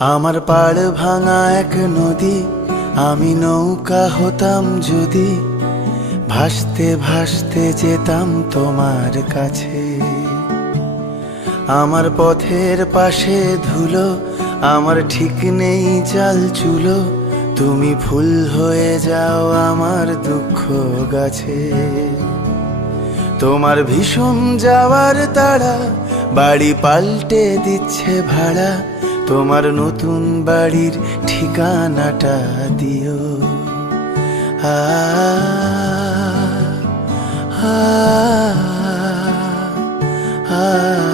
আমার পাড় ভাঙা এক নদী, আমি নৌকা হতাম যদি, ভাসতে ভাসতে যেতাম তোমার কাছে। আমার পথের পাশে ধুলো, আমার ঠিক নেই চাল চুলো, তুমি ফুল হয়ে যাও আমার দুঃখ গাছে। তোমার ভীষণ যাওয়ার তাড়া, বাড়ি পাল্টে দিচ্ছে ভাড়া, তোমার নতুন বাড়ির ঠিকানাটা দিও। আ আ আ